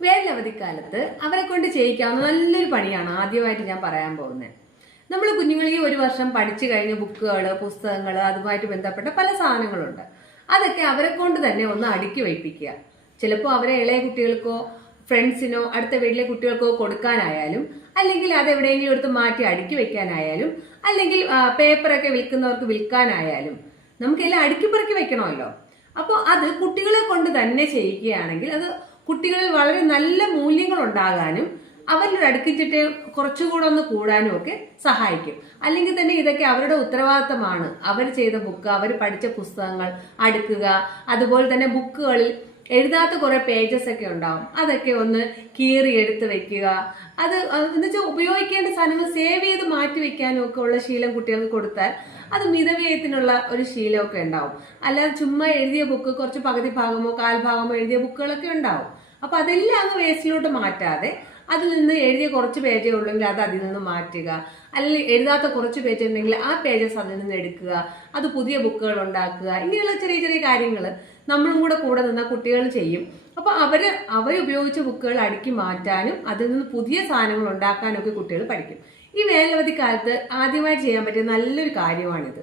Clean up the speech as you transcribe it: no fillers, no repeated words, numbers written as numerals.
വേനലവധിക്കാലത്ത് അവരെ കൊണ്ട് ചെയ്യിക്കാവുന്ന നല്ലൊരു പണിയാണ് ആദ്യമായിട്ട് ഞാൻ പറയാൻ പോകുന്നത്. നമ്മൾ കുഞ്ഞുങ്ങൾ ഈ ഒരു വർഷം പഠിച്ചു കഴിഞ്ഞ ബുക്കുകൾ, പുസ്തകങ്ങൾ, അതുമായിട്ട് ബന്ധപ്പെട്ട പല സാധനങ്ങളുണ്ട്. അതൊക്കെ അവരെ കൊണ്ട് തന്നെ ഒന്ന് അടുക്കി വയ്പ്പിക്കുക. ചിലപ്പോൾ അവരെ ഇളയ കുട്ടികൾക്കോ ഫ്രണ്ട്സിനോ അടുത്ത വീട്ടിലെ കുട്ടികൾക്കോ കൊടുക്കാനായാലും, അല്ലെങ്കിൽ അത് എവിടെയെങ്കിലും എടുത്ത് മാറ്റി അടുക്കി വെക്കാനായാലും, അല്ലെങ്കിൽ പേപ്പറൊക്കെ വിൽക്കുന്നവർക്ക് വിൽക്കാനായാലും നമുക്കെല്ലാം അടുക്കി പെറുക്കി വെക്കണമല്ലോ. അപ്പോൾ അത് കുട്ടികളെ കൊണ്ട് തന്നെ ചെയ്യിക്കുകയാണെങ്കിൽ അത് കുട്ടികളിൽ വളരെ നല്ല മൂല്യങ്ങൾ ഉണ്ടാകാനും അവരുടെ അടുക്കിച്ചിട്ട് കുറച്ചുകൂടെ ഒന്ന് കൂടാനും ഒക്കെ സഹായിക്കും. അല്ലെങ്കിൽ തന്നെ ഇതൊക്കെ അവരുടെ ഉത്തരവാദിത്തമാണ്. അവർ ചെയ്ത ബുക്ക്, അവർ പഠിച്ച പുസ്തകങ്ങൾ അടുക്കുക. അതുപോലെ തന്നെ ബുക്കുകളിൽ എഴുതാത്ത കുറെ പേജസ് ഒക്കെ ഉണ്ടാവും, അതൊക്കെ ഒന്ന് കീറി എടുത്ത് വെക്കുക. അത് എന്നുവെച്ചാൽ ഉപയോഗിക്കേണ്ട സാധനങ്ങൾ സേവ് ചെയ്ത് മാറ്റി വെക്കാനും ഒക്കെ ഉള്ള ശീലം കുട്ടികൾക്ക് കൊടുത്താൽ അത് മിതവ്യയത്തിനുള്ള ഒരു ശീലമൊക്കെ ഉണ്ടാവും. അല്ലാതെ ചുമ്മാ എഴുതിയ ബുക്ക് കുറച്ച് പകുതി ഭാഗമോ കാൽഭാഗമോ എഴുതിയ ബുക്കുകളൊക്കെ ഉണ്ടാവും. അപ്പൊ അതെല്ലാം അങ്ങ് വേസ്റ്റിലോട്ട് മാറ്റാതെ അതിൽ നിന്ന് എഴുതിയ കുറച്ച് പേജേ ഉള്ളെങ്കിൽ അത് അതിൽ നിന്ന് മാറ്റുക. അല്ലെങ്കിൽ എഴുതാത്ത കുറച്ച് പേജ് ഉണ്ടെങ്കിൽ ആ പേജസ് അതിൽ നിന്ന് എടുക്കുക, അത് പുതിയ ബുക്കുകൾ ഉണ്ടാക്കുക. ഇങ്ങനെയുള്ള ചെറിയ ചെറിയ കാര്യങ്ങൾ നമ്മളും കൂടെ നിന്ന കുട്ടികൾ ചെയ്യും. അപ്പൊ അവരുപയോഗിച്ച ബുക്കുകൾ അടുക്കി മാറ്റാനും അതിൽ നിന്ന് പുതിയ സാധനങ്ങൾ ഉണ്ടാക്കാനും ഒക്കെ കുട്ടികൾ പഠിക്കും. ഈ വേനലവധി കാലത്ത് ആദ്യമായി ചെയ്യാൻ പറ്റിയ നല്ലൊരു കാര്യമാണിത്.